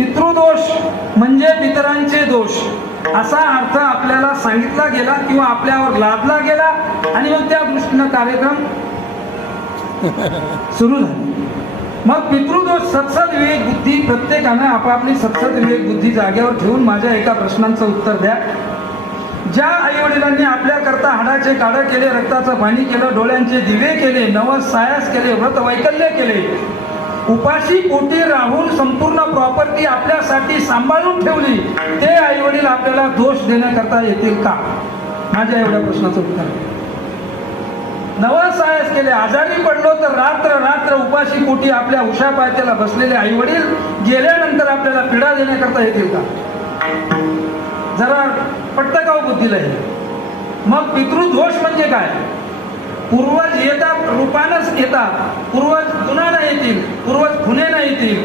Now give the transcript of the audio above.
पितृदोष म्हणजे पितरांचे दोष असा अर्थ आपल्याला सांगितला गेला किंवा आपल्यावर लादला गेला आणि मग त्या दृष्टीनं कार्यक्रम सुरू झाला. मग पितृदोष सत्सद विवेक बुद्धी, प्रत्येकानं आपापली सत्सद विवेक बुद्धी जागेवर ठेवून माझ्या एका प्रश्नांचं उत्तर द्या. ज्या आई वडिलांनी आपल्या करता हाडाचे काढ केले, रक्ताचं पाणी केलं, डोळ्यांचे दिवे केले, नवस सायास केले, व्रत वैकल्य केले, उपाशी पोटी राहून संपूर्ण प्रॉपर्टी आपल्यासाठी सांभाळून ठेवली, ते आई वडील आपल्याला दोष देण्याकरता येतील का? माझ्या एवढ्या प्रश्नाचं उत्तर. नवस सायास केले, आजारी पडलो तर रात्र रात्र उपाशी पोटी आपल्या उशा पायथ्याला बसलेले आई वडील गेल्यानंतर आपल्याला पीडा देण्याकरता येतील का? जरा पटतं का बुद्धीला हे? मग पितृदोष म्हणजे काय? पूर्वज येतात रूपानंच येतात, पूर्वज गुणानं येतील, पूर्वज खुणेनं येतील,